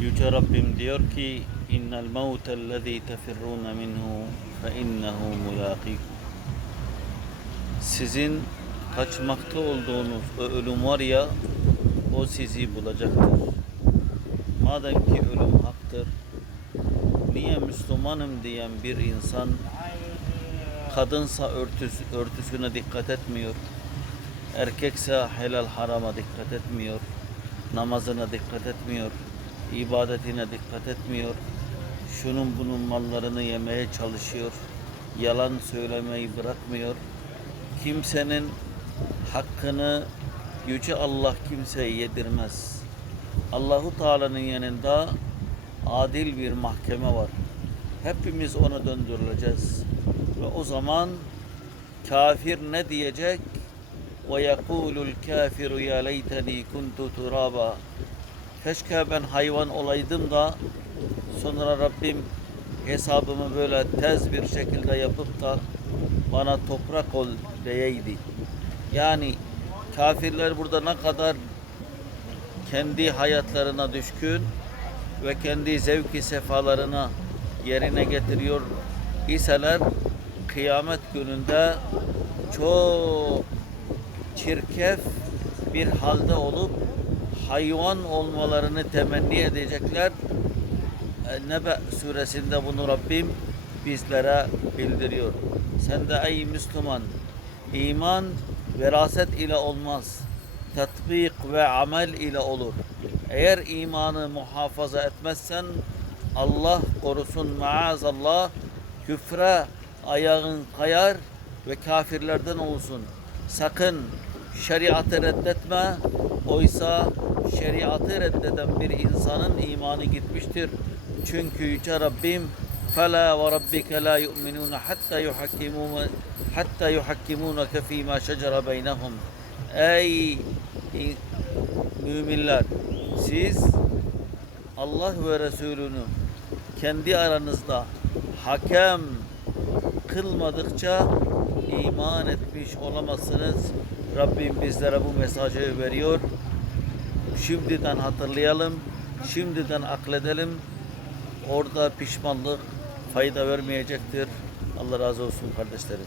Yüce Rabbim diyor ki innel mevtellezî tefirrûne minhu fe innehu mulâkîk Sizin kaçmakta olduğunuz o ölüm var ya o sizi bulacaktır. Madem ki ölüm haktır niye Müslümanım diyen bir insan kadınsa örtüsü, örtüsüne dikkat etmiyor erkekse helal harama dikkat etmiyor namazına dikkat etmiyor ibadetine dikkat etmiyor şunun bunun mallarını yemeye çalışıyor yalan söylemeyi bırakmıyor kimsenin hakkını yüce Allah kimseye yedirmez Allahu Teala'nın yanında adil bir mahkeme var hepimiz ona döndürüleceğiz ve o zaman kafir ne diyecek وَيَقُولُ الْكَافِرُ يَا لَيْتَنِي كُنْتُ تُرَابًا Keşke ben hayvan olaydım da sonra Rabbim hesabımı böyle tez bir şekilde yapıp da bana toprak ol diyeydi. Yani kafirler burada ne kadar kendi hayatlarına düşkün ve kendi zevki sefalarına yerine getiriyor iseler kıyamet gününde çok çirkef bir halde olup hayvan olmalarını temenni edecekler. E, Nebe suresinde bunu Rabbim bizlere bildiriyor. Sen de ey Müslüman iman veraset ile olmaz. Tatbik ve amel ile olur. Eğer imanı muhafaza etmezsen Allah korusun maazallah küfre ayağın kayar ve kafirlerden olursun. Sakın şeriatı reddetme. Oysa şeriatı reddeden bir insanın imanı gitmiştir. Çünkü Yüce Rabbim فَلَا وَرَبِّكَ لَا يُؤْمِنُونَ حَتَّى يُحَكِّمُونَ حَتَّى يُحَكِّمُونَكَ ف۪ي مَا شَجَرَ بَيْنَهُمْ Ey müminler siz Allah ve Resulünü kendi aranızda hakem kılmadıkça iman etmiş olamazsınız. Rabbim bizlere bu mesajı veriyor. Şimdiden hatırlayalım, şimdiden akledelim. Orada pişmanlık fayda vermeyecektir. Allah razı olsun kardeşlerim.